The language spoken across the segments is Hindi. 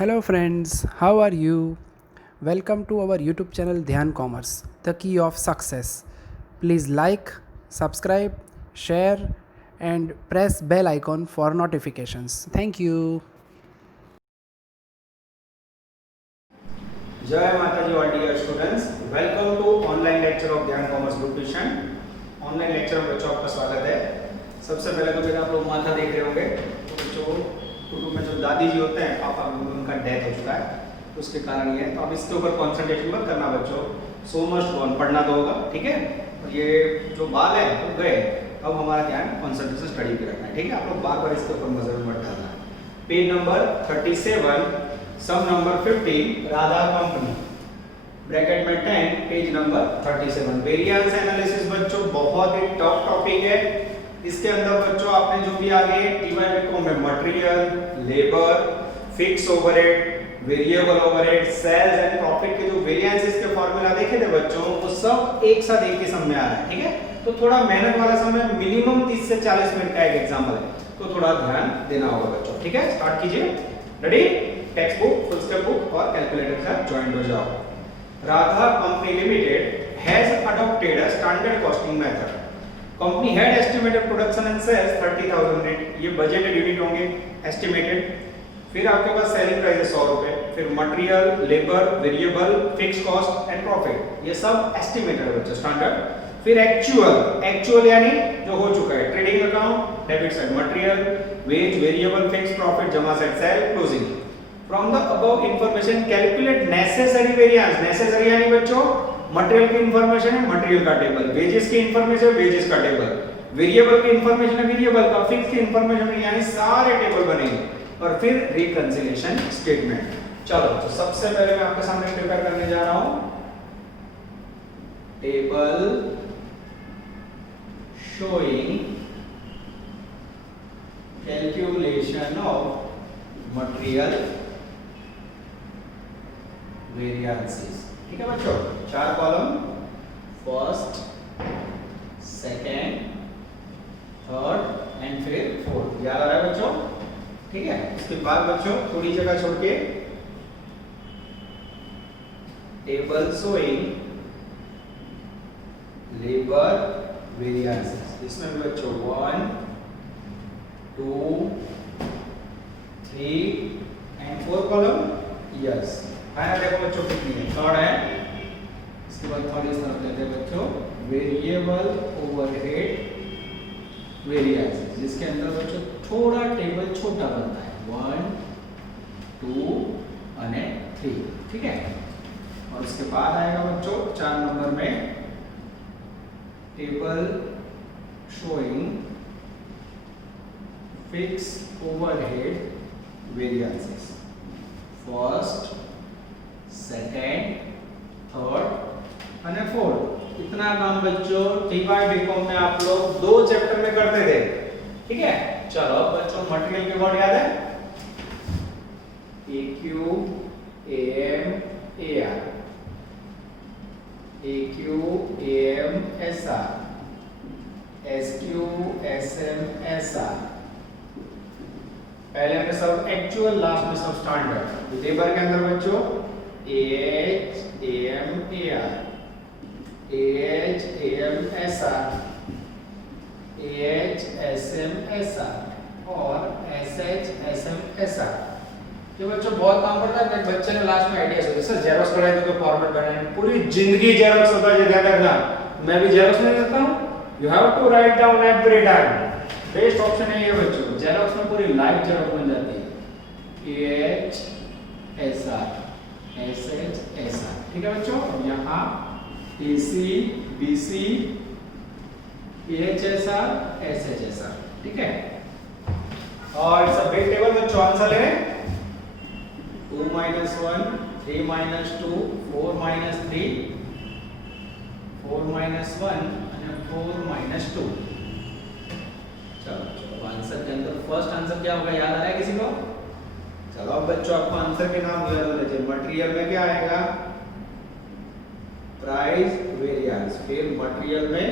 Hello friends, how are you? Welcome to our YouTube channel Dhyan Commerce, the key of success. Please like, subscribe, share and press bell icon for notifications. Thank you. जय Mata ji all dear students, welcome to online lecture of Dhyan commerce group tuition. Online lecture में बच्चों आपका स्वागत है। सबसे पहले तो बेटा आप लोग माथा देख रहे होंगे, तो बच्चों कुटुंब में जो दादी जी होते हैं, पापा उनका डेथ हो चुका है, तो उसके कारण ये है। तो अब इसके ऊपर कंसंट्रेशन मत करना बच्चों, सो मस्ट गो ऑन, पढ़ना तो होगा, ठीक है। और ये जो बाल है वो गए, अब हमारा ध्यान कंसंट्रेशन स्टडी पे रखना है, ठीक है। आप लोग बार बार इसके ऊपर नजर मत डालना। पेज नंबर 37, सम नंबर 15, राधा कंपनी, ब्रैकेट में 10, पेज नंबर 37। वेरिएंस एनालिसिस बच्चों बहुत ही टफ टॉपिक है। इसके अंदर बच्चों आपने जो भी आगे टीवाईबीको में material, labour, fix overhead, variable overhead, sales and profit के जो वेरिएंसेस के फार्मूला देखे थे बच्चों, वो सब एक साथ एक ही समय आ रहा है, ठीक है। तो थोड़ा मेहनत वाला समय, मिनिमम 30 से 40 मिनट का एक एग्जाम्पल है, तो थोड़ा ध्यान देना होगा बच्चों, ठीक है। स्टार्ट कीजिए, ready. Textbook, full step book और कैलकुलेटर के साथ ज्वाइन हो जाओ। Radha company limited has adopted a standard costing method. Company had estimated production and sales 30,000 unit, ये बजटेड यूनिट होंगे, एस्टिमेटेड। फिर आपके पास सेलिंग प्राइस है 100 रुपए, फिर material, labour, variable, fix cost and profit, ये सब एस्टिमेटेड है बच्चों, स्टैंडर्ड। फिर एक्चुअल यानी जो हो चुका है, trading account, debit side material, wage, variable, fix, profit, जमा side sale, closing. From the above information calculate necessary variance. Necessary यानी बच्चों मटेरियल की इंफॉर्मेशन है, मटेरियल का टेबल, वेजेस की इंफॉर्मेशन, वेजेस का टेबल, वेरिएबल की इंफॉर्मेशन है, वेरिएबल का, फिक्स की इंफॉर्मेशन है, यानी सारे टेबल बनेंगे। और फिर रिकंसिलिएशन स्टेटमेंट। चलो तो सबसे पहले मैं आपके सामने प्रिपेयर करने जा रहा हूं table showing calculation of material variances, ठीक है बच्चों। 4 column, first, second, third and फिर फोर्थ, याद आ रहा है बच्चों, ठीक है। उसके बाद बच्चों थोड़ी जगह छोड़ के टेबल शोइंग लेबर वेरिएंसेस, इसमें भी बच्चों 1, 2, 3 एंड 4 कॉलम, यस। फाइनल देखो बच्चों कितनी है, थर्ड है। इसके बाद थर्ड इस तरफ लेते हैं बच्चों वेरिएबल ओवरहेड वेरिएंसेस, जिसके अंदर बच्चों थोड़ा टेबल छोटा बनता है, 1, 2 और 3, ठीक है। और उसके बाद आएगा बच्चों 4 नंबर में table showing fixed overhead variances, first, second, third and fourth। इतना काम बच्चों टीवाईबीको में आप लोग 2 चैप्टर में करते थे, ठीक है। चलो अब बच्चों मटेरियल के वर्ड याद है, AQ, AM, AR, AQ, AM, SR, SQ, SM, SR। पहले में सब एक्चुअल, लास्ट में सब स्टैंडर्ड। लेबर के अंदर बच्चों AH, AM, AR, AH, AM, SR, AH, SM, SR और SH, SM, SR। ये बच्चों बहुत काम करता है, बच्चे ने लास्ट में आइडिया सोचा सर जेरोक्स कराए तो फॉर्मेट बनाए, पूरी जिंदगी जेरोक्स होता है, ध्यान रखना। मैं भी जेरोक्स नहीं करता हूं, you have to write down every time. Best option है ये बच्चों, जेरोक्स में पूरी लाइव जेरोक्स बन जाती है, AH, SR, SH, SR, ठीक है बच्चों। यहाँ AC, BC, AHSR, SHSR, ठीक है। और इट्स अ बिग टेबल बच्चों, आंसर है 2 - 1, 3 - 2, 4 - 3, 4 - 1 and 4 - 2। चलो आंसर के अंदर फर्स्ट आंसर क्या होगा, याद आ रहा है किसी को? चलो अब बच्चों आपको आंसर के नाम याद होने चाहिए। मटेरियल में क्या आएगा, प्राइस वेरिएंस, फिर मटेरियल में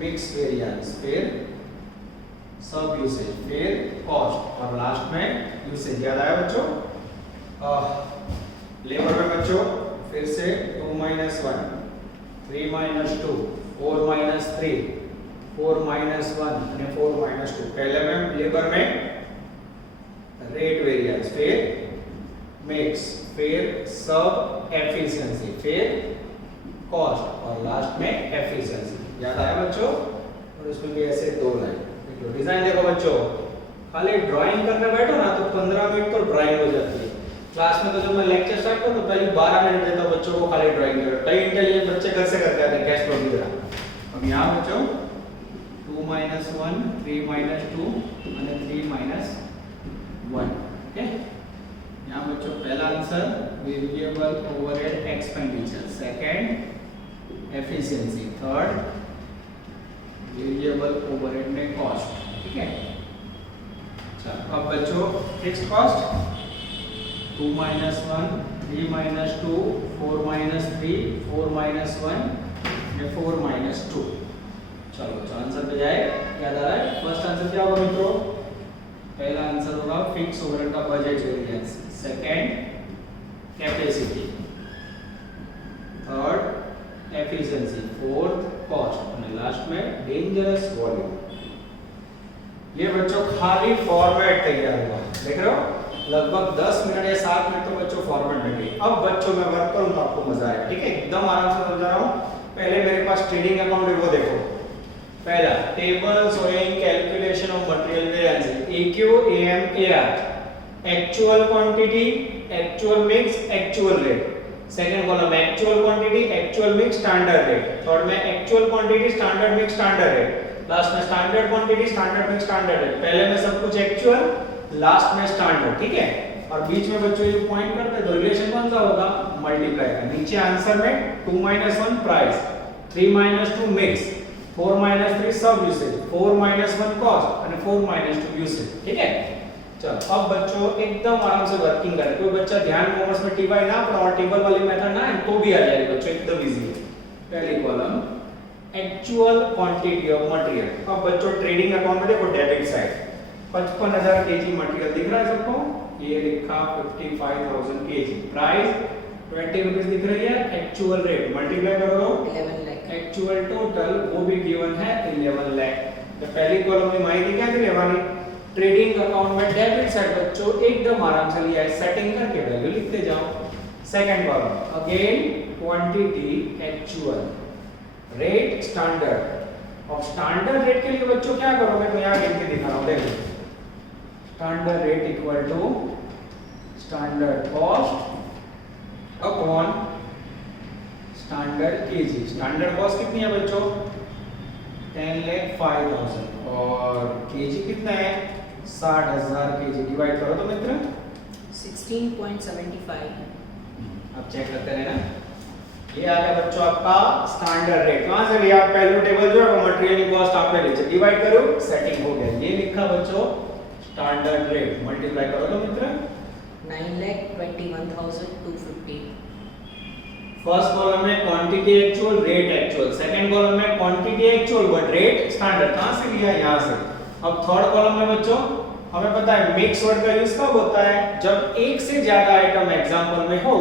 मिक्स वेरिएंस, फिर सब यूसेज, फिर कॉस्ट और लास्ट में यूसेज। याद आया बच्चों? लेबर में बच्चों फिर से 2 माइनस 1, 3 माइनस 2, 4 माइनस 3, 4 माइनस 1 અને 4 माइनस 2. पहले में लेबर में रेट वेरिएंस, फिर मिक्स, फिर सब एफिशिएंसी, फिर कॉस्ट और लास्ट में एफिशिएंसी. याद आया बच्चों? और इसमें भी ऐसे दो लाइन. देखो डिजाइन देखो बच्चों, खाली ड्राइंग करने बैठो ना तो 15 मिनट तो ड्राइंग हो जाती है. क्लास में तो जब मैं लेक्चर स्टार्ट करूं तो पहले 12 मिनट देता हूं बच्चों को खाली ड्राइंग करो. कई इंटेलिजेंट बच्चे घर से करते हैं गेस्ट लोग की तरह. अब यहां बच्चों 2 माइनस 1, 3 माइनस 2 અને 3 माइनस 1. ओके, यहां बच्चों पहला answer variable overhead expenditure, second efficiency, third variable overhead में कॉस्ट. ठीक है. अच्छा अब बच्चों fixed cost 2 minus 1, 3 minus 2, 4 minus 3, 4 minus 1 या 4 माइनस 2. चलो तो आंसर पे जाए. याद आ रहा है? फर्स्ट आंसर क्या होगा मित्रों? पहला आंसर होगा फिक्स ओवरहेड का budget variance, second capacity, third efficiency, fourth cost और लास्ट में डेंजरस वॉल्यूम. ये बच्चों खाली फॉर्मेट तैयार हुआ. देख रहे हो? लगभग 10 मिनट या 7 मिनट तो बच्चों फॉर्मेट में गई. अब बच्चों मैं वर्क करूं तो आपको मजा आएगा. ठीक है, एकदम आराम से समझा रहा हूं. पहले मेरे पास ट्रेडिंग अकाउंट है, वो देखो. पहला table showing calculation of material variance, EQ, AM, AR, actual quantity, actual mix, actual rate. Second column actual quantity, actual mix, standard rate. Third में actual quantity, standard mix, standard rate. Last में standard quantity, standard mix, standard rate. पहले में सब कुछ एक्चुअल, लास्ट में स्टैंडर्ड. ठीक है. और बीच में बच्चों ये पॉइंट करते हैं तो रिलेशन कौन सा होगा? मल्टीप्लाई का. नीचे आंसर में 2 minus 1 price, 3 minus 2 mix, 4 minus 3 सब यूसेज, 4 माइनस 1 कॉस्ट और 4 माइनस 2 यूसेज. ठीक है. चलो अब बच्चों एकदम आराम से वर्किंग करें. कोई बच्चा ध्यान कॉमर्स में टीवाई ना पढ़ा और टेबल वाली मेथड ना है तो भी आ जाएगी बच्चों, एकदम इजी है. पहली column actual quantity of material. अब बच्चों ट्रेडिंग अकाउंट में देखो डेबिट साइड 55,000 केजी मटेरियल दिख रहा है सबको. ये लिखा 55,000 केजी. प्राइस 20 रुपीस दिख रही है. एक्चुअल रेट मल्टीप्लाई करो 11 लाख. एक्चुअल टोटल वो भी गिवन है 11 लाख. तो पहली कॉलम में माहिती क्या थी हमारी? ट्रेडिंग अकाउंट में डेबिट साइड बच्चों एकदम आराम से लिया है. सेटिंग करके वैल्यू लिखते जाओ. Second column again quantity, actual rate, standard. अब स्टैंडर्ड रेट के लिए बच्चों क्या करोगे? तो यहां लिख के दिखा रहा हूं. देखो standard rate equal to standard cost upon standard KG. Standard cost कितनी है बच्चों? 10,05,000 और केजी कितना है? 60,000 केजी. डिवाइड करो तो मित्र 16.75. अब चेक करते रहना. ये आ गया बच्चों आपका स्टैंडर्ड रेट. कहां से लिया? पहलू टेबल जो है मटेरियल की कॉस्ट आपने ली, डिवाइड करो, सेटिंग हो गया. ये लिखा बच्चों स्टैंडर्ड रेट. मल्टीप्लाई करो तो मित्र 9,21,250. फर्स्ट कॉलम में quantity actual, rate actual. Second column में quantity actual but rate standard. कहां से लिया? यहां से. अब थर्ड कॉलम में बच्चों हमें पता है मिक्स वर्ड का यूज कब होता है? जब एक से ज्यादा आइटम एग्जांपल में हो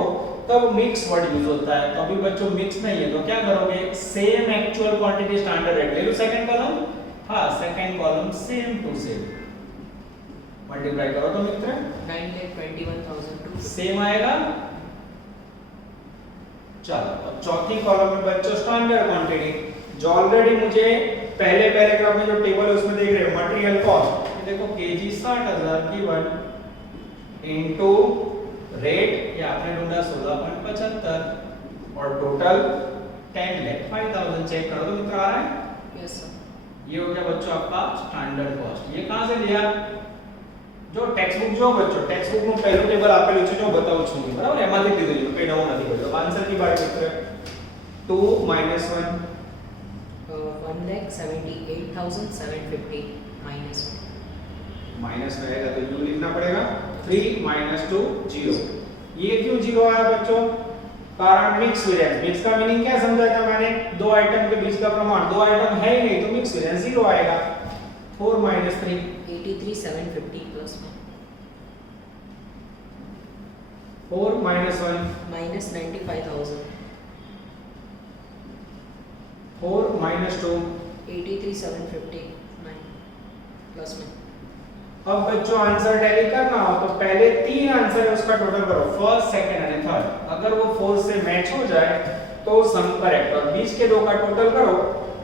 तब मिक्स वर्ड यूज होता है. तो अभी बच्चों मिक्स नहीं है तो क्या करोगे? Same actual quantity standard rate ले लो. सेकंड कॉलम, हां second column same to same. Multiply करो तो मित्र 9,21,250. सेम आएगा. चलो अब चौथी कॉलम में बच्चों स्टैंडर्ड क्वांटिटी. जो ऑलरेडी मुझे पहले पैराग्राफ में जो टेबल है उसमें देख रहे हो मटेरियल कॉस्ट. देखो केजी 60,000 की 1 इनटू रेट ये आपने ढूंढा 16.75 और टोटल 10,05,000. चेक करो तो मित्र आ रहा है. Yes sir. ये हो गया बच्चों आपका स्टैंडर्ड कॉस्ट. ये कहां से लिया? जो टेक्स्ट बुक जो बच्चों टेक्स्ट बुक में पहलो टेबल આપેલું છે જો બતાવું છું બરાબર એમાંથી લીધું છે કઈ નવું નથી કર્યું. આન્સર की बात मित्र 2 minus 1 1,78,750 minus 1. माइनस में आएगा तो u लिखना पड़ेगा. 3 minus 2 0. ये क्यों 0 आया बच्चों? कारण मिक्स वेरिएंस. मिक्स का मीनिंग क्या समझाया था मैंने? दो आइटम के बीच का प्रमाण. दो आइटम है ही नहीं तो मिक्स वेरिएंस 0 आएगा. 4 minus 3 83,750 plus 1. 4 minus 1 minus 95,000 4 minus 2 83,750 9 plus में अब बच्चों आंसर टैली करना हो तो पहले तीन आंसर है उसका टोटल करो, फर्स्ट सेकंड एंड थर्ड। अगर वो 4 से मैच हो जाए तो सम करेक्ट, और बीच के दो का टोटल करो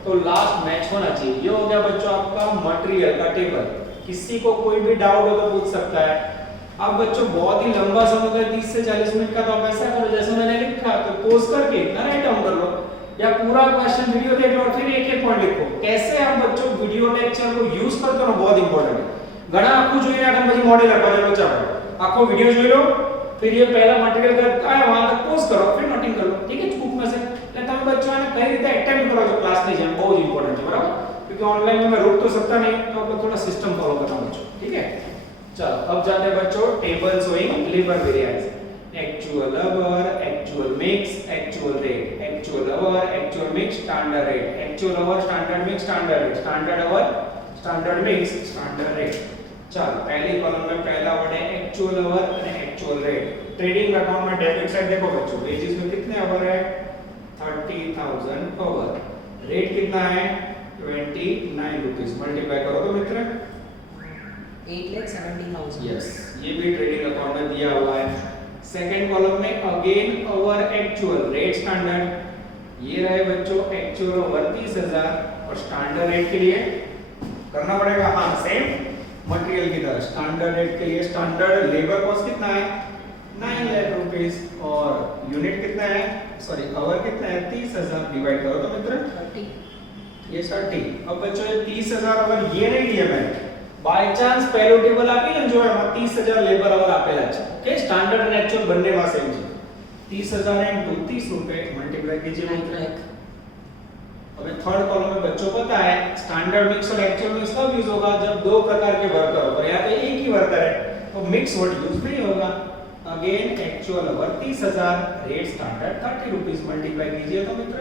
तो लास्ट मैच होना चाहिए। ये हो गया बच्चों आपका मटेरियल का टेबल। किसी को कोई भी डाउट हो तो पूछ सकता है। अब बच्चों बहुत ही लंबा समय होता है 30 से 40 मिनट का, तो आप ऐसा करो जैसे मैंने लिखा तो पोज करके इतना राइट डाउन कर लो, या पूरा क्वेश्चन वीडियो देख लो और फिर एक एक पॉइंट लिखो। कैसे आप बच्चों वीडियो लेक्चर को यूज करते हो बहुत इंपॉर्टेंट है। ઘણા આખું જોઈને આગળ પછી મોડેલ લખવાનો ચાલો આખો વિડિયો જોઈ લો, फिर ये पहला मटेरियल करता है वहां तक पोज करो, फिर नोटिंग कर लो, ठीक है बुक में से। એટલે તમે બચ્ચો આને કઈ રીતે અટેમ્પ્ટ કરો છો ક્લાસ ની જેમ બહુ इंपॉर्टेंट है, बराबर? क्योंकि ऑनलाइन में मैं रोक तो सकता नहीं, तो आपको थोड़ा सिस्टम फॉलो करना बच्चों, ठीक है। चलो अब जाते हैं बच्चों table showing labour variance. Actual our, actual mix, actual rate, actual our, actual mix, standard rate, actual our, standard mix, standard rate, standard our, standard mix, standard rate. चलो पहली कॉलम में पहला वर्ड है एक्चुअल आवर और एक्चुअल रेट। ट्रेडिंग अकाउंट में डेबिट साइड देखो बच्चों, वेजेस में कितने आवर है 30,000 आवर, रेट कितना है 29 रुपीस, मल्टीप्लाई करो तो मित्र 8,70,000 यस, ये भी ट्रेडिंग अकाउंट में दिया हुआ है। सेकंड कॉलम में again hour actual rate standard, ये रहे बच्चों एक्चुअल आवर 30,000, और स्टैंडर्ड रेट के लिए करना पड़ेगा हाँ सेम मटेरियल की तरह। स्टैंडर्ड रेट के लिए स्टैंडर्ड लेबर कॉस्ट कितना है 9 लाख रुपीस, और यूनिट कितना है सॉरी आवर कितना है 30,000, डिवाइड करो तो मित्र 30 ये 30। अब बच्चों ये 30,000 आवर ये नहीं दिया मैंने, बाय चांस પહેલો ટેબલ આપી ને જો એમાં 30,000 લેબર અવર આપેલા છે, ઓકે। સ્ટાન્ડર્ડ અને એક્ચ્યુઅલ બંનેમાં સેમ છે। 30,000 * 30 रुपए मल्टीप्लाई कीजिए 9 मित्र। लाख। अबे थर्ड कॉलम में बच्चों पता है स्टैंडर्ड मिक्स और एक्चुअल मिक्स कब यूज होगा, जब दो प्रकार के वर्कर हो, पर यहाँ पे एक ही वर्कर है तो मिक्स वर्ड यूज नहीं होगा। Again actual our 30,000, rate standard 30 rupees, multiply कीजिए तो मित्र,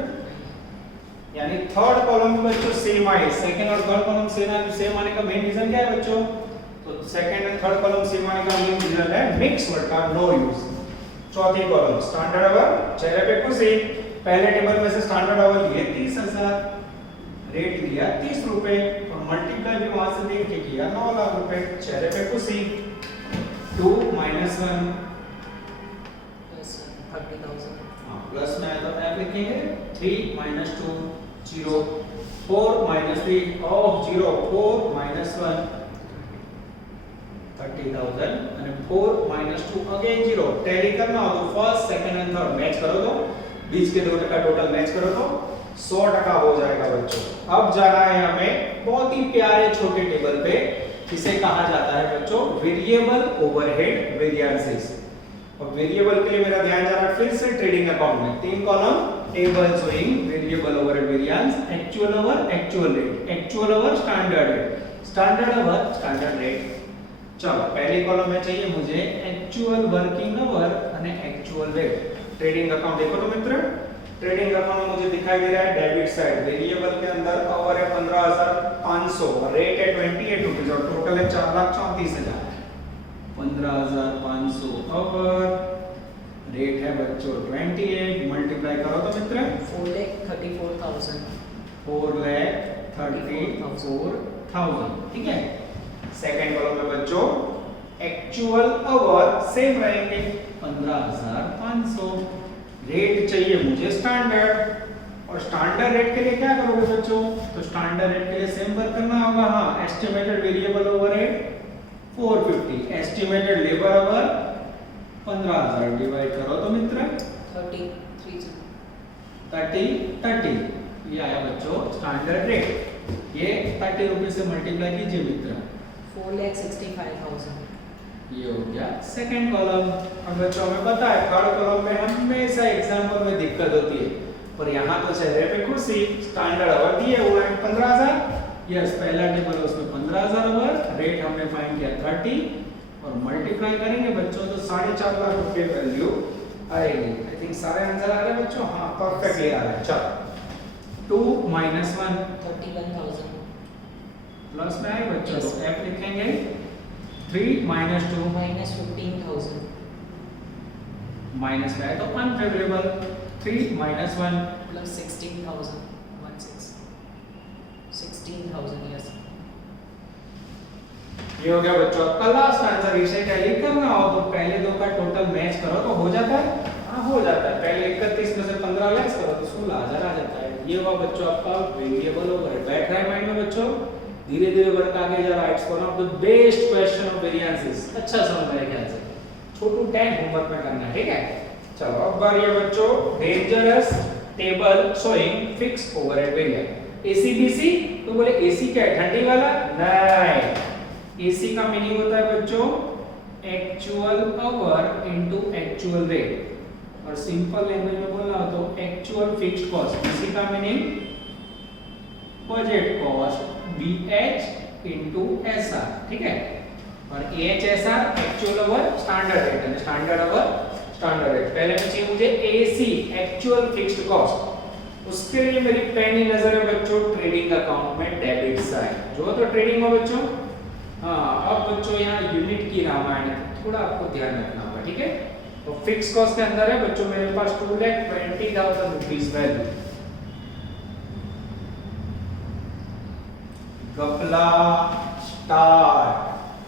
यानी थर्ड कॉलम में बच्चों सेम आए। सेकंड और थर्ड कॉलम सेम आने का मेन रीजन क्या है बच्चों, तो second and third column same आने का मेन रीजन है मिक्स वर्ड का नो यूज। चौथी कॉलम स्टैंडर्ड आवर, चेहरे पे खुशी, पहले टेबल में से स्टैंडर्ड आवर लिए 30,000, रेट लिया 30 रुपए, और मल्टीप्लाई भी वहां से देख के किया 9 लाख रुपए, चेहरे पे खुशी। 2 - 1 प्लस 30,000 हां प्लस में आया तो आप लिखेंगे 3 - 2 0, 4 - 3 ऑफ 0, 4 - 1 30,000 અને 4 - 2 अगेन 0। टैली करना हो तो first second and third match करो तो बीच के 2 टका टोटल मैच करो तो 100% हो जाएगा बच्चों। अब जाना है हमें बहुत ही प्यारे छोटे टेबल पे, इसे कहा जाता है बच्चों वेरिएबल ओवरहेड वेरिएंसेस। और वेरिएबल के लिए मेरा ध्यान जा रहा है फिर से ट्रेडिंग अकाउंट में 3 column table showing variable overhead variance, actual our, actual rate, actual our, standard rate, standard our, standard rate. चलो पहले कॉलम में चाहिए मुझे एक्चुअल वर्किंग आवर और एक्चुअल रेट। ट्रेडिंग अकाउंट देखो तो मित्र, ट्रेडिंग अकाउंट में मुझे दिखाई दे रहा है डेबिट साइड, वेरिएबल के अंदर आवर है 15,500, रेट है 28 रुपीस, और टोटल है 4,34,000। 15,500 आवर, रेट है बच्चों 28, मल्टीप्लाई करो तो मित्र 4,34,000 4,34,000, ठीक है। सेकंड कॉलम में बच्चों एक्चुअल आवर सेम रहेंगे 15,500, रेट चाहिए मुझे स्टैंडर्ड, और स्टैंडर्ड रेट के लिए क्या करोगे बच्चों, तो स्टैंडर्ड रेट के लिए सेम वर्क करना होगा हाँ। Estimated variable overhead 450, estimated labour our 15,000, divide करो तो मित्र 30 30 ये आया बच्चों स्टैंडर्ड रेट। ये 30 रुपए से मल्टीप्लाई कीजिए मित्र 4,65,000 ये हो गया सेकंड कॉलम। और बच्चों हमें पता है थर्ड कॉलम में हमेशा एग्जाम्पल में दिक्कत होती है, पर यहाँ तो चेहरे पे खुशी, स्टैंडर्ड आवर दिए हुए हैं 15,000, यस पहला टेबल उसमें 15,000 आवर, रेट हमने फाइंड किया 30, और मल्टीप्लाई करेंगे बच्चों तो 4.5 लाख रुपए वैल्यू आएगी। आई थिंक सारे आंसर आ रहे हैं बच्चों, हाँ परफेक्टली आ रहे हैं। चलो 2 - 1 31,000 प्लस में आए बच्चों तो f लिखेंगे 3 - 2 -15,000 माइनस में है तो अनफेवरेबल, 3 माइनस 1 प्लस 16,000 16,000 यस। ये हो गया बच्चों आपका लास्ट आंसर। इसे टैली करना हो तो पहले दो का टोटल मैच करो तो हो जाता है। हाँ हो जाता है, पहले 31 में से 15 लेस करो तो 16,000 आ जाता है। ये हुआ बच्चों आपका वेरिएबल ओवरहेड। बैठ रहा है माइंड में बच्चों? धीरे धीरे बढ़ के आगे जा रहा है। It's one of the best question of variances. अच्छा समझ मेरे ख्याल से छोटू 10 होमवर्क में करना है, ठीक है। चलो अब बारी है बच्चों dangerous table showing fix overhead variance. ACBC तो बोले एसी क्या है, ठंडी वाला? नहीं, एसी का मीनिंग होता है बच्चों actual our into actual rate, और सिंपल लैंग्वेज में बोलना हो तो एक्चुअल फिक्स्ड कॉस्ट। इसी का meaning budget cost BH into SR, ठीक है। और AHSR actual our standard rate है, स्टैंडर्ड आवर स्टैंडर्ड रेट। पहले में चाहिए मुझे AC एक्चुअल फिक्स्ड कॉस्ट। उसके लिए मेरी पहली नजर है बच्चों ट्रेडिंग अकाउंट में डेबिट साइड, जो तो ट्रेडिंग हो बच्चों। हाँ अब बच्चों यहाँ यूनिट की रामायण है, थोड़ा आपको ध्यान रखना होगा, ठीक है। तो फिक्स कॉस्ट के अंदर है बच्चों मेरे पास 2,20,000 रुपीस वैल्यू। गपला स्टार्ट,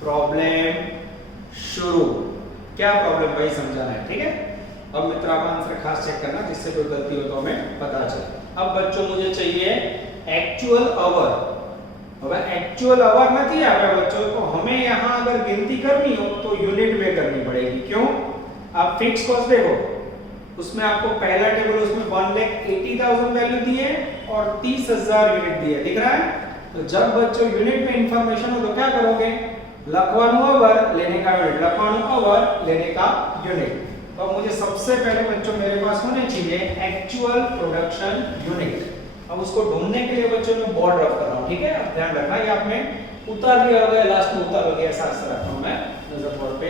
प्रॉब्लम शुरू। क्या प्रॉब्लम भाई समझाना है, ठीक है। अब मित्र आप आंसर खास चेक करना जिससे कोई गलती हो तो हमें पता चले। अब बच्चों मुझे चाहिए एक्चुअल आवर। अब एक्चुअल आवर नहीं आया बच्चों, तो हमें यहाँ अगर गिनती करनी हो तो यूनिट में करनी पड़ेगी। क्यों? आप फिक्स कॉस्ट देखो, उसमें आपको पहला टेबल उसमें 1,80,000 वैल्यू दी है और 30,000 यूनिट दी है, दिख रहा है। तो जब बच्चों यूनिट में इंफॉर्मेशन हो तो क्या करोगे? लखवानु ओवर लेने का यूनिट, लखवानु ओवर लेने का यूनिट। तो मुझे सबसे पहले बच्चों मेरे पास होने चाहिए एक्चुअल प्रोडक्शन यूनिट। अब उसको ढूंढने के लिए बच्चों मैं बोर्ड रफ कर रहा हूं, ठीक है। अब ध्यान रखना ये आपने उतार दिया होगा, लास्ट में उतार होगा, ऐसा रखता हूं मैं नजर बोर्ड पे।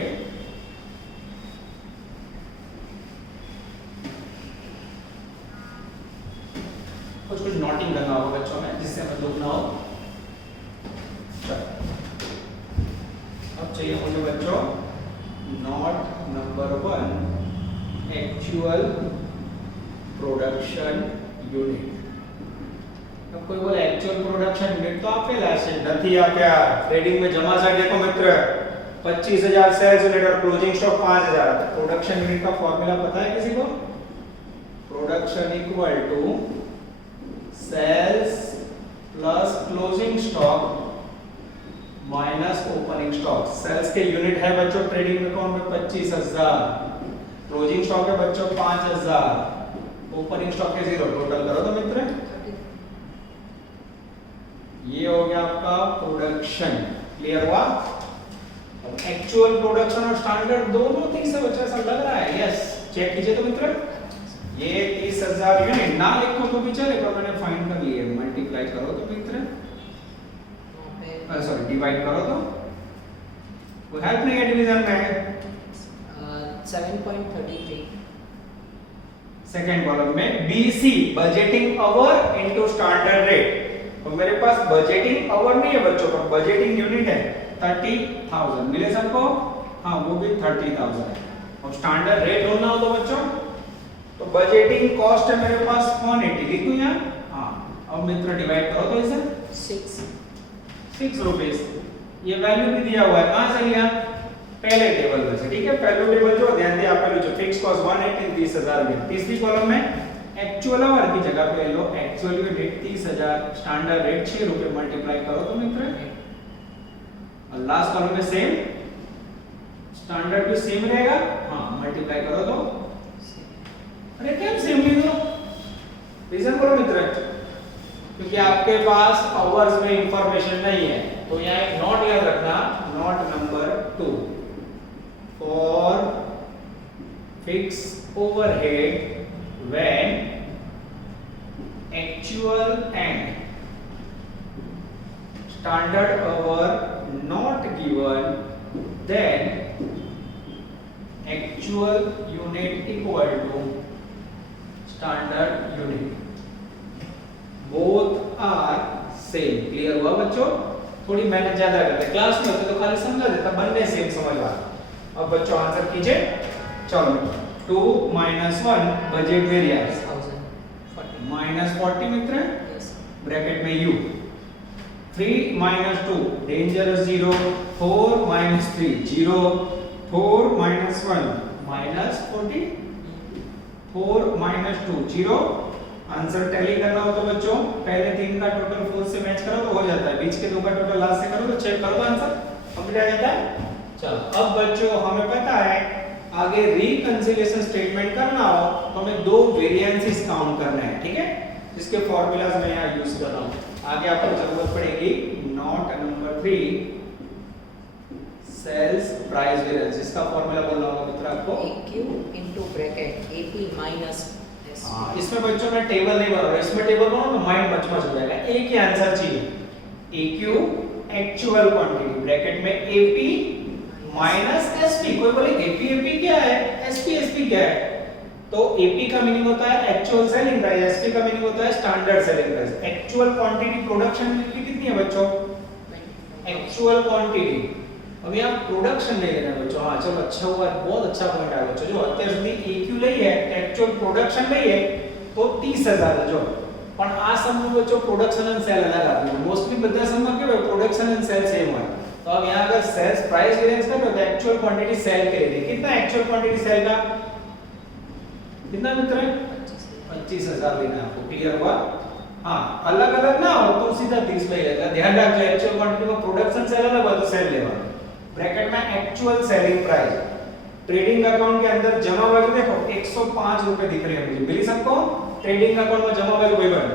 कुछ नोटिंग करना होगा बच्चों में जिससे हमें दुख ना हो। अब चाहिए मुझे बच्चों note number 1 actual production unit. अब कोई बोले एक्चुअल प्रोडक्शन यूनिट तो आप लासे नहीं आ क्या ट्रेडिंग में जमा सा देखो मित्र 25,000 सेल्स यूनिट और क्लोजिंग स्टॉक 5,000। प्रोडक्शन यूनिट का फॉर्मूला पता है किसी को? Production equal to sales plus closing stock minus opening stock. Sales के यूनिट है बच्चों ट्रेडिंग अकाउंट में 25,000, क्लोजिंग स्टॉक है बच्चों 5,000, ओपनिंग स्टॉक के 0। टोटल करो तो मित्र ये हो गया आपका प्रोडक्शन। क्लियर हुआ? अब एक्चुअल प्रोडक्शन और स्टैंडर्ड दोनों 30 से बच्चा ऐसा लग रहा है। यस चेक कीजिए तो मित्र ये 30,000 यूनिट ना लिखो तो भी चले, पर मैंने फाइंड कर लिए। मल्टीप्लाई करो तो मित्र सॉरी डिवाइड करो तो कोई हेल्प नहीं है डिवीजन में। 7.33 सेकंड कॉलम में BC budgeting our into standard rate. तो मेरे पास बजटिंग आवर नहीं है बच्चों, पर बजटिंग यूनिट है 30,000 मिले सबको। हाँ वो भी 30,000 है। अब स्टैंडर्ड रेट ढूंढना हो तो बच्चों तो बजटिंग कॉस्ट है मेरे पास 180 लिखूं यहाँ। हाँ अब मित्र डिवाइड करो तो इसे 6 रुपीस। ये वैल्यू भी दिया हुआ है, कहां से लिया? पहले टेबल में से, ठीक है। पहले टेबल जो ध्यान दिया आपका जो फिक्स कॉस्ट 180 30,000 में। तीसरी कॉलम में एक्चुअल आवर की जगह पे लो एक्चुअल यूनिट 30,000, स्टैंडर्ड रेट 6 रुपए। मल्टीप्लाई करो तो मित्र और लास्ट कॉलम में सेम स्टैंडर्ड भी सेम रहेगा। हाँ मल्टीप्लाई करो तो अरे क्या सेम लिख दो, रीजन बोलो मित्र क्योंकि आपके पास आवर्स में इंफॉर्मेशन नहीं है। तो यहाँ एक नोट याद रखना, note number 2 for fix overhead when actual and standard hour not given then actual unit equal to standard unit both are same. Clear हुआ बच्चों? थोड़ी मेहनत ज्यादा करते, क्लास में होते तो खाली समझा देता, बनने सेम समझ आ। अब बच्चों आंसर कीजिए। चलो 2 minus 1 बजट वेरिएंस 1000. 40. माइनस 40 मित्र Yes. ब्रैकेट में u 3 minus 2 dangerous 0 4 minus 3 0 4 minus 1 minus 40 4 minus 2 0 answer tally करना हो तो बच्चों पहले तीन का टोटल 4 से मैच करो तो हो जाता है, बीच के दो का टोटल लास्ट से करो तो चेक करो तो आंसर कंप्लीट आ जाता है। चलो अब बच्चों हमें पता है आगे रिकंसिलिएशन स्टेटमेंट करना हो तो हमें दो वेरिएंसेस काउंट करने हैं, ठीक है, जिसके फार्मूलाज मैं यहां यूज कर रहा हूं। आगे आपको जरूरत पड़ेगी note number 3 sales price variance, इसका फार्मूला बोलना होगा मित्र आपको AQ into bracket AP minus SP. हाँ, इसमें बच्चों मैं टेबल नहीं बना रहा, इसमें टेबल बनाओ तो माइंड मच हो जाएगा। एक ही आंसर चाहिए, AQ एक्चुअल क्वांटिटी ब्रैकेट में AP माइनस SP। कोई बोले AP क्या है, SP क्या है, तो AP का मीनिंग होता है एक्चुअल सेलिंग प्राइस, SP का मीनिंग होता है standard selling price. Actual quantity production की कितनी है बच्चों, एक्चुअल क्वांटिटी। अभी आप प्रोडक्शन ले लेना बच्चों, हाँ चलो अच्छा हुआ, बहुत अच्छा पॉइंट आया बच्चों। जो અત્યાર સુધી AQ લઈ है एक्चुअल प्रोडक्शन લઈ है तो 30000 जो પણ આ સમમાં બચ્ચો પ્રોડક્શન એન્ડ સેલ अलग आती है। मोस्टली બધા સમમાં કેવું प्रोडक्शन एंड सेल सेम है, तो अब यहां अगर सेल्स प्राइस वेरिएंस करो तो एक्चुअल क्वांटिटी सेल करेंगे। कितना एक्चुअल क्वांटिटी सेल का कितना मित्र, 25000 लेना है आपको, क्लियर हुआ। हां अलग अलग ना हो तो सीधा 30 ले लेगा, ध्यान रखिए एक्चुअल क्वांटिटी में प्रोडक्शन सेल अलग हो तो सेल लेना। ब्रैकेट में actual selling price, trading account के अंदर जमा बाजू देखो 105 रुपए दिख रहे हैं मुझे, मिली सबको ट्रेडिंग अकाउंट में जमा बाजू भाई बन,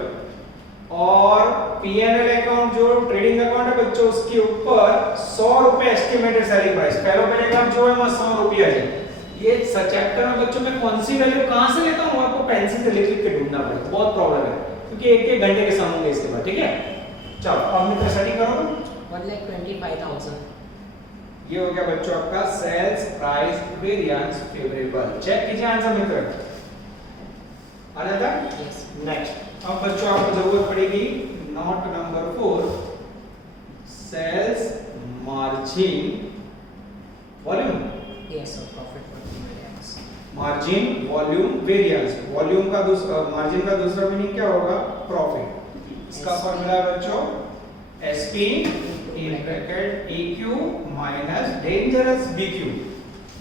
और पीएनएल अकाउंट जो ट्रेडिंग अकाउंट है बच्चों उसके ऊपर 100 रुपए एस्टिमेटेड सेलिंग प्राइस, पहला पैराग्राफ जो है वो 100 रुपया है। ये चैप्टर में बच्चों मैं कौन सी वैल्यू कहां से लेता हूं आपको पेंसिल से लिख के ढूंढना पड़ेगा, बहुत प्रॉब्लम है क्योंकि एक एक घंटे के सम होंगे इसके बाद, ठीक है। चलो अब मित्र स्टडी करो, 1,25,000. ये हो गया बच्चों आपका sales price variance favourable. Check कीजिए आंसर मित्र, आ जाता है। Yes. नेक्स्ट अब बच्चों आपको जरूरत पड़ेगी note number 4 sales margin volume. Yes, so profit for variance. Margin volume variance, volume का दूसरा मार्जिन का दूसरा मीनिंग क्या होगा, प्रॉफिट। इसका फार्मूला है बच्चों SP in bracket EQ minus dangerous BQ।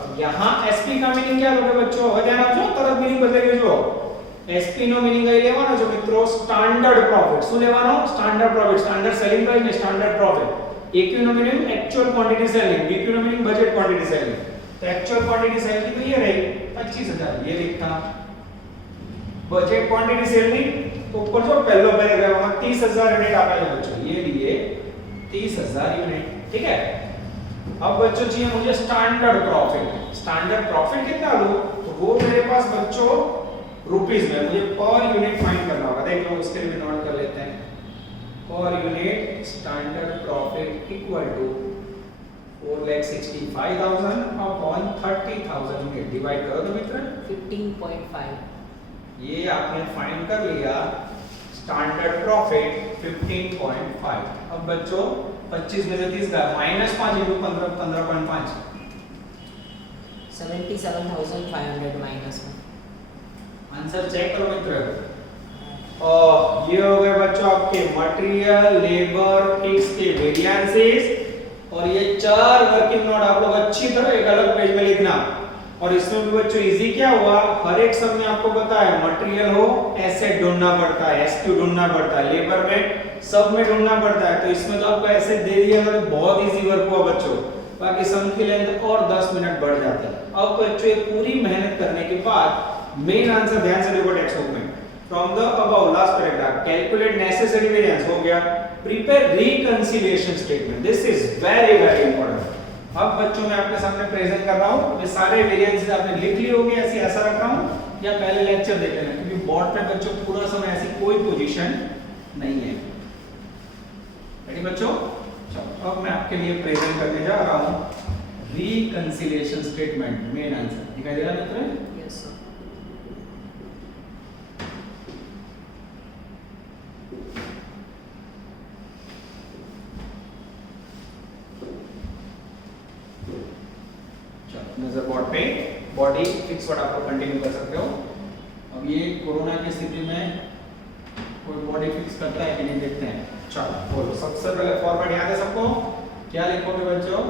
अब यहाँ SP का मीनिंग क्या होगा बच्चों, हो जाना जो तरफ मीनिंग बदलेगे जो SP નો मीनिंग आई लेવાનો जो મિત્રો સ્ટાન્ડર્ડ પ્રોફિટ, શું લેવાનો standard profit, standard selling price ને સ્ટાન્ડર્ડ પ્રોફિટ। AQ નો meaning actual quantity selling, BQ નો मीनिंग बजट क्वांटिटी सेलिंग। तो एक्चुअल क्वांटिटी सेल की तो ये रही 25000, ये लिखता। बजट क्वांटिटी सेलिंग तो ऊपर जो पहला पैराग्राफ में 30000 यूनिट आपा है बच्चों, ये लिए 30000 यूनिट, ठीक है। अब बच्चों चाहिए मुझे स्टैंडर्ड प्रॉफिट। स्टैंडर्ड प्रॉफिट कितना लूं, तो वो मेरे पास बच्चों रुपीस में, मुझे पर यूनिट फाइंड करना होगा, देख लो उसके लिए नोट कर लेते हैं। Per unit standard profit equal to 4,65,000 upon 30,000 unit, divide करो तो मित्र 15.5. ये आपने फाइंड कर लिया स्टैंडर्ड प्रॉफिट 15.5। अब बच्चों 25 में से 30 का -5 into 15.5 77,500 minus 1. आंसर चेक करो मित्र। और ये हो गए बच्चों आपके मटेरियल लेबर फिक्स के वेरिएंसेस, और ये 4 वर्किंग नोट आप लोग अच्छी तरह एक अलग पेज में लिखना। और इसमें भी बच्चों इजी क्या हुआ, हर एक सब में आपको पता है मटेरियल हो एसेट ढूंढना पड़ता है, एसक्यू ढूंढना पड़ता है, लेबर में सब में ढूंढना पड़ता है, तो इसमें तो आपको एसेट दे दिया तो बहुत इजी वर्क हुआ बच्चों। बाकी सम की लेंथ और 10 मिनट बढ़ जाता है। अब बच्चों ये पूरी मेहनत करने के बाद मेन आंसर ध्यान से देखो टेक्स्ट बुक में, from the above last paragraph calculate necessary variance हो गया, prepare reconciliation statement, this is very very important. अब बच्चों मैं आपके सामने प्रेजेंट कर रहा हूं, ये सारे वेरिएंसेस आपने लिख लिए होंगे, ऐसी ऐसा रख रहा हूं या पहले लेक्चर देख लेना, क्योंकि बोर्ड पे बच्चों पूरा समय ऐसी कोई पोजीशन नहीं है। रेडी बच्चों, चलो अब मैं आपके लिए प्रेजेंट करने जा रहा हूं रिकंसिलिएशन स्टेटमेंट, मेन आंसर दिखाई दे रहा है मित्र। Yes, sir. नजर बोर्ड पे, बॉडी फिक्स वर्ड आप लोग कंटिन्यू कर सकते हो। अब ये कोरोना की स्थिति में कोई बॉडी फिक्स करता है कि नहीं देखते हैं। चलो बोलो, सबसे पहले फॉर्मेट याद है सबको? क्या लिखोगे बच्चों?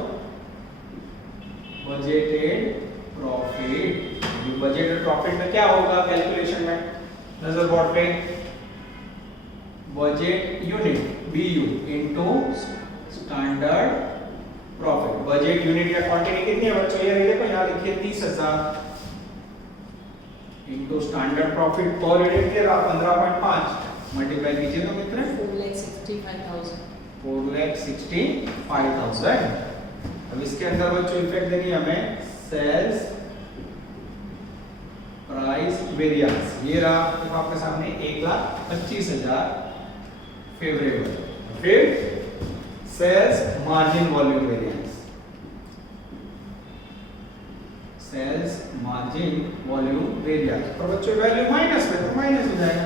Budgeted profit. बजटेड प्रॉफिट में क्या होगा कैलकुलेशन में? नजर बोर्ड पे, budget unit BU into standard profit. Budget unit या क्वांटिटी कितनी है बच्चों? ये देखो यहाँ लिखिए 30,000 into standard profit per unit के 15.5 मल्टीप्लाई कीजिए तो मित्र 4,65,000। 4,65,000। अब इसके अंदर बच्चों इफेक्ट देनी है हमें सेल्स प्राइस वेरिएंस। ये रहा देखो आपके सामने 1,25,000 फेवरेबल। फिर sales margin volume variance, sales margin volume variance. और बच्चों वैल्यू माइनस में तो माइनस हो जाएगा,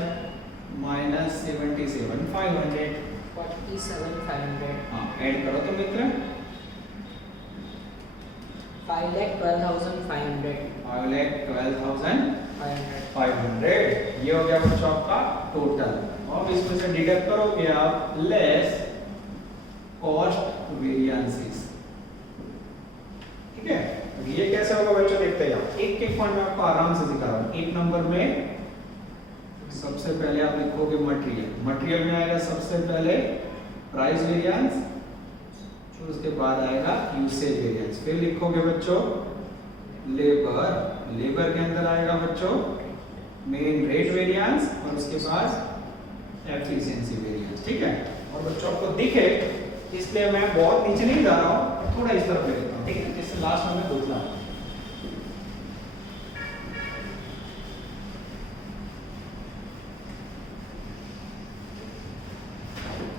-77,500। 47,500। हाँ ऐड करो तो मित्र 5,12,500। 5,12,500। ये हो गया बच्चों आपका टोटल। अब इसमें से डिडक्ट करोगे आप लेस कॉस्ट वेरिएंसेस। ठीक है, ये कैसे होगा बच्चों देखते हैं। एक एक पॉइंट में आपको आराम से दिखा रहा हूं। एक नंबर में सबसे पहले आप लिखोगे मटेरियल। मटेरियल में आएगा सबसे पहले प्राइस वेरिएंस, फिर उसके बाद आएगा यूसेज वेरिएंस। फिर लिखोगे बच्चों लेबर। लेबर के अंदर आएगा बच्चों मेन रेट वेरिएंस और उसके बाद एफिशिएंसी वेरिएंस। ठीक है, और बच्चों आपको दिखे इसलिए मैं बहुत नीचे नहीं जा रहा हूं, थोड़ा इस तरफ ले लेता हूं। ठीक है, जिससे लास्ट में मैं दूसरा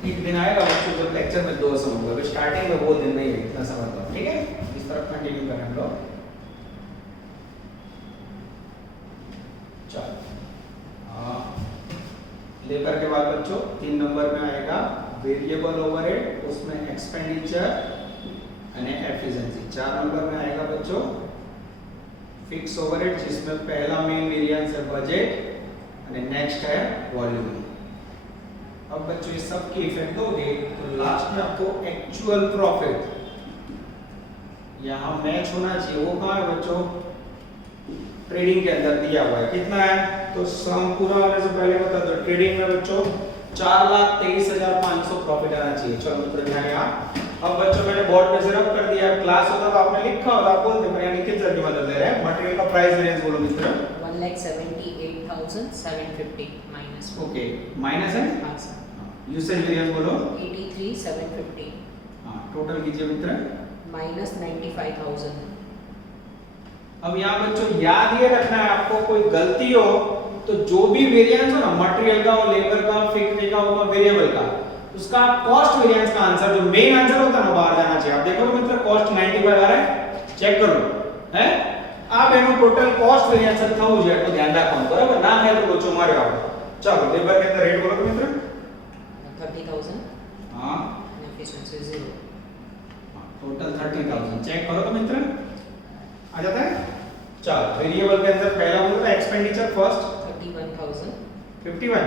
एक दिन आएगा बच्चों जब लेक्चर में 2 सम होगा। स्टार्टिंग में वो दिन नहीं है, इतना समझ लो। ठीक है, इस तरफ कंटिन्यू करें हम लोग। चलो लेबर के बाद बच्चों 3 नंबर में आएगा वेरिएबल ओवरहेड, उसमें एक्सपेंडिचर यानी एफिशिएंसी। 4 नंबर में आएगा बच्चों फिक्स ओवरहेड, जिसमें पहला मेन वेरिएंस है बजट और नेक्स्ट है वॉल्यूम। अब बच्चों ये सब की इफेक्ट दोगे तो लास्ट में आपको एक्चुअल प्रॉफिट यहां मैच होना चाहिए। वो कहां है बच्चों? ट्रेडिंग के अंदर दिया हुआ है। कितना है? तो सम पूरा होने से पहले बता दो। ट्रेडिंग में बच्चों 4,23,500 प्रॉफिट आना चाहिए। चलो मित्र ध्यान यहाँ। अब बच्चों मैंने बोर्ड पे से रब कर दिया। क्लास होता तो आपने लिखा होता, आप बोलते पर यहाँ लिखित सर की मदद ले रहे हैं। मटेरियल का प्राइस वेरिएंस बोलो मित्र। 1,78,750 माइनस। ओके, माइनस है। हाँ सर। यूसेज वेरिएंस बोलो। 83,750 हाँ, टोटल कीजिए मित्र माइनस 95,000। अब यहाँ बच्चों याद ये रखना है आपको, कोई गलती हो तो जो भी वेरिएंस हो ना, मटेरियल का हो, लेबर का, फिक्स का होगा, वेरिएबल का, उसका कॉस्ट वेरिएंस का आंसर जो मेन आंसर होता है ना बाहर जाना चाहिए। आप देखो मित्र कॉस्ट 95 आ रहा है, चेक कर लो है। आप एनो टोटल कॉस्ट वेरिएंस થવું જોઈએ તો ધ્યાન રાખવાનું, બરાબર? ના થાય તો લોચો માર્યો આપણે। ચાલો લેબર के अंदर रेट बोलो तो मित्र 30,000। हां, एफिशिएंसी 0। टोटल 30,000 चेक करो तो मित्र आ जाता है। चलो वेरिएबल के अंदर पहला बोलता है एक्सपेंडिचर फर्स्ट 31,000। 51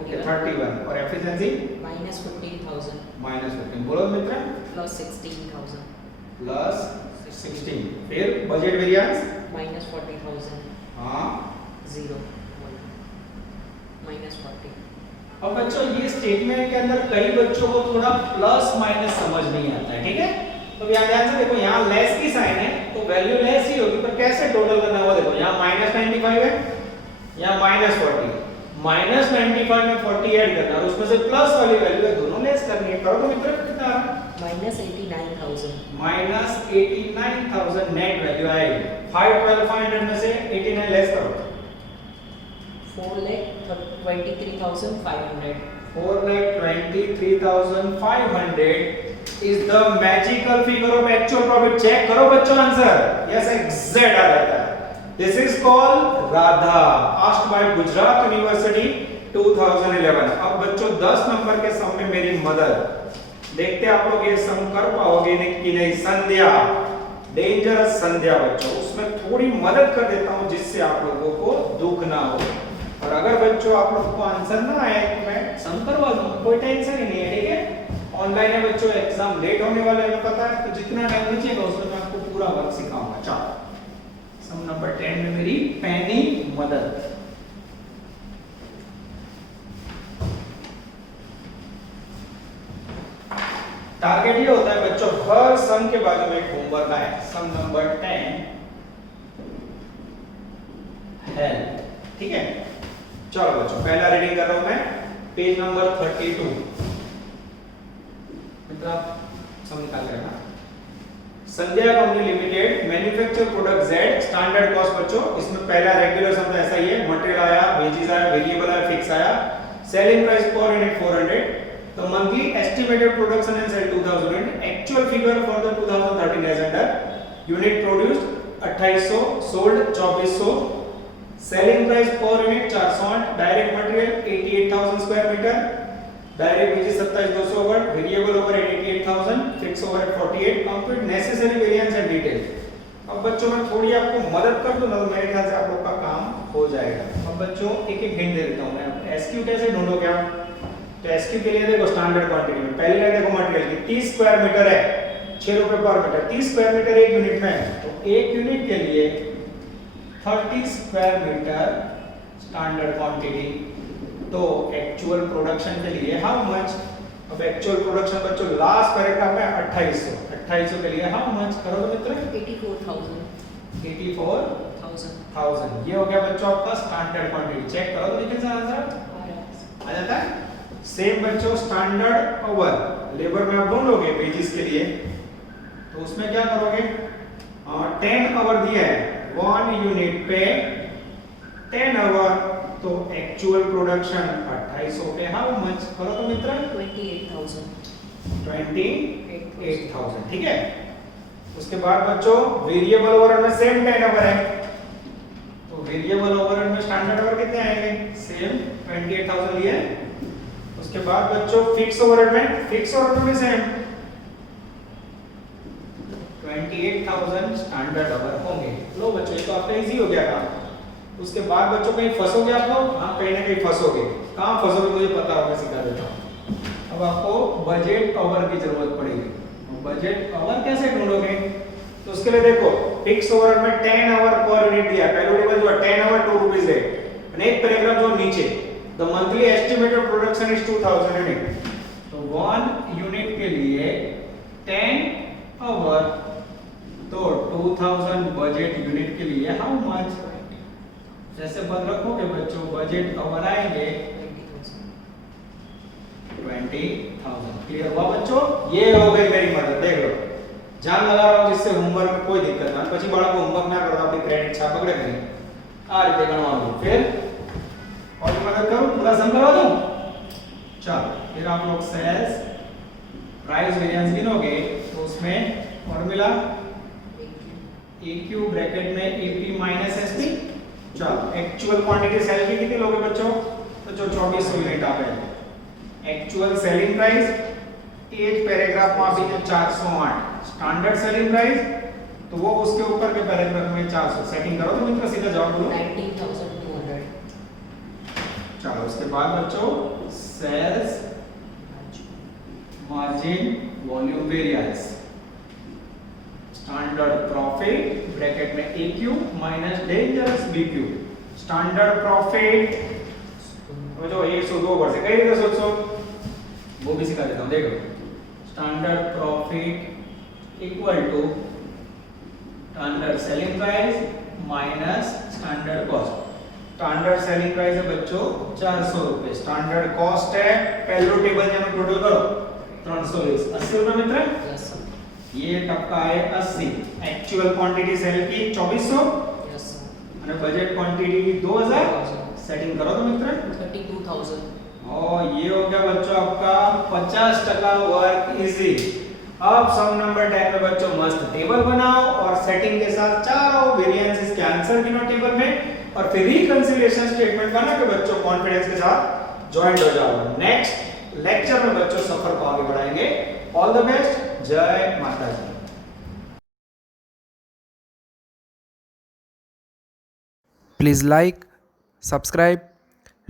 31 और एफिशिएंसी माइनस 15,000 -15 बोलो मित्र प्लस 16,000 प्लस 16। फिर बजट वेरिएंस माइनस 40,000 हां 0 माइनस 40। अब बच्चों ये स्टेटमेंट के अंदर कई बच्चों को थोड़ा प्लस माइनस समझ नहीं आता है। ठीक है, तो यहाँ ध्यान से देखो, यहाँ लेस की साइन है तो वैल्यू लेस ही होगी, पर कैसे टोटल करना है वो देखो। यहाँ -95 है, यहाँ -40, -95 में 40 ऐड करना और उसमें से प्लस वाली वैल्यू है, दोनों लेस करनी है। करो तो मित्र कितना आ रहा है? माइनस 89,000 -89,000 नेट वैल्यू आएगी। 512,500 में से 89 लेस करो 4,23,500 4,23,500 is the magical figure of actual profit। Check करो बच्चों आंसर, यस एग्जैक्ट आ जाता है। This is called Radha, asked by Gujarat university 2011। अब बच्चों 10 नंबर के सम में मेरी मदद, देखते आप लोग ये सम कर पाओगे कि नहीं। संध्या डेंजरस संध्या बच्चों, उसमें थोड़ी मदद कर देता हूं जिससे आप लोगों को दुख ना हो। और अगर बच्चों आप लोगों को आंसर ना आए तो मैं सम करवा दूंगा, कोई टेंशन ही नहीं है, ठीक है। ऑनलाइन है बच्चों, एग्जाम लेट होने वाले हैं पता है, तो जितना टाइम बचेगा उसमें मैं आपको पूरा वर्क सिखाऊंगा। चलो सम नंबर 10 में मेरी पहली मदद। टारगेट ये होता है बच्चों, हर सम के बाजू में एक होमवर्क आए। सम नंबर 10 हेल्थ, ठीक है। चलो बच्चों पहला रीडिंग कर रहा हूं मैं, पेज नंबर 32। मतलब सम निकाल लेना। Sandhya company limited manufacture product Z, standard cost बच्चों, इसमें पहला रेगुलर सम ऐसा ही है, मटेरियल आया, वेजेस आया, वेरिएबल आया, फिक्स आया, selling price per unit 400। The monthly estimated production and sale 2000 unit, actual figure for the 2013 as under, unit produced 2800, sold 2400, selling price per unit 408, direct material 88,000 square meter, direct wages 27200 over, variable overhead 88,000, fixed overhead 48, compute necessary variance and detail। अब बच्चों मैं थोड़ी आपको मदद कर दूं ना तो मेरे ख्याल से आप लोग का काम हो जाएगा। अब बच्चों एक एक हिंट दे देता हूं मैं, एसक्यू कैसे ढूंढोगे आप? तो एसक्यू के लिए देखो स्टैंडर्ड क्वांटिटी में पहले लाइन देखो मटेरियल की 30 स्क्वायर मीटर है, 6 रुपए पर मीटर, 30 स्क्वायर मीटर एक यूनिट में है, तो एक यूनिट के लिए 30 स्क्वायर मीटर स्टैंडर्ड क्वांटिटी। तो एक्चुअल प्रोडक्शन के लिए हाउ मच? अब एक्चुअल प्रोडक्शन बच्चों लास्ट पैराग्राफ में 2800 के लिए हाउ मच करो तो मित्र? 84,000। 84,000। ये हो गया बच्चों आपका स्टैंडर्ड क्वांटिटी। चेक करो तो देखिए सर आंसर आ जाता है। सेम बच्चों स्टैंडर्ड आवर, लेबर में आप ढूंढोगे वेजेस के लिए, तो उसमें क्या करोगे? 10 आवर दिया है, 1 यूनिट पे 10 आवर, तो एक्चुअल प्रोडक्शन 2800 पे हाउ मच करो तो मित्र? 28,000। 28,000, ठीक है। उसके बाद बच्चों वेरिएबल ओवरहेड में सेम 10 आवर है, तो वेरिएबल ओवरहेड में स्टैंडर्ड आवर कितने आएंगे? सेम 28,000 लिए। उसके बाद बच्चों फिक्स ओवरहेड में भी सेम 28,000 स्टैंडर्ड आवर होंगे। लो बच्चों ये तो आपका इजी हो गया काम। उसके बाद बच्चों कहीं फंसोगे आप लोग? हाँ कहीं ना कहीं फंसोगे। कहाँ फंसोगे मुझे पता होगा, सिखा देता हूँ। अब आपको बजट आवर की जरूरत पड़ेगी। बजट आवर कैसे ढूंढोगे? तो उसके लिए देखो फिक्स ओवरहेड में 10 आवर पर यूनिट दिया है, पहले टेबल जो है 10 आवर 2 रुपीस है, और एक पैराग्राफ जो नीचे the monthly estimated production is 2000 unit, तो 1 यूनिट के लिए 10 आवर, तो 2000 बजट यूनिट के लिए हाउ मच? जैसे बंद रखोगे बच्चों बजट आवर आएंगे 20,000। क्लियर हुआ बच्चों? ये हो गई मेरी मदद। देख लो जान लगा रहा हूं जिससे होमवर्क में कोई दिक्कत ना, પછી બાળકો હોમવર્ક ના કરતા આપણી ક્રેડિટ છા પકડે નહીં, આ રીતે ગણવાનું। फिर और मदद करूं, पूरा सम करवा दूं? चलो फिर आप लोग सेल्स प्राइस वेरिएंस गिनोगे तो उसमें फॉर्मूला AQ ब्रैकेट में AP माइनस SP। चलो एक्चुअल क्वांटिटी सेल की कितनी लोगे बच्चों? तो जो 2400 यूनिट आप है। Actual selling price as paragraph में अभी जो 408 स्टैंडर्ड सेलिंग प्राइस, तो वो उसके ऊपर के पैराग्राफ में 400। सेटिंग करो तो मित्र सीधा जवाब बोलो 19,200। चलो उसके बाद बच्चों sales margin volume variance, standard profit bracket में AQ minus dangerous BQ। Standard profit जो 102 वर्ष कई रीते सोचो वो भी सिखा देता हूं। देखो standard profit equal to standard selling price minus standard cost. Standard selling price है बच्चों 400 रुपए, स्टैंडर्ड कॉस्ट है पहलो टेबल में टोटल करो 320 80 रुपए मित्र। Yes sir. ये टपका है 80। एक्चुअल क्वांटिटी सेल की 2400 यस सर। और बजट क्वांटिटी 2000। सेटिंग करो तो मित्र 32,000। और ये हो गया बच्चों आपका 50% वर्क इजी। अब सम नंबर 10 में बच्चों मस्त टेबल बनाओ और सेटिंग के साथ चारों वेरिएंसेस के आंसर गिनो टेबल में, और फिर रिकंसिलिएशन स्टेटमेंट बना के बच्चों कॉन्फिडेंस के साथ ज्वाइन हो जाओ। नेक्स्ट लेक्चर में बच्चों सफर को आगे बढ़ाएंगे। ऑल द बेस्ट, जय माता दी। Please like, subscribe,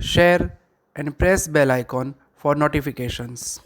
share and press bell icon for notifications.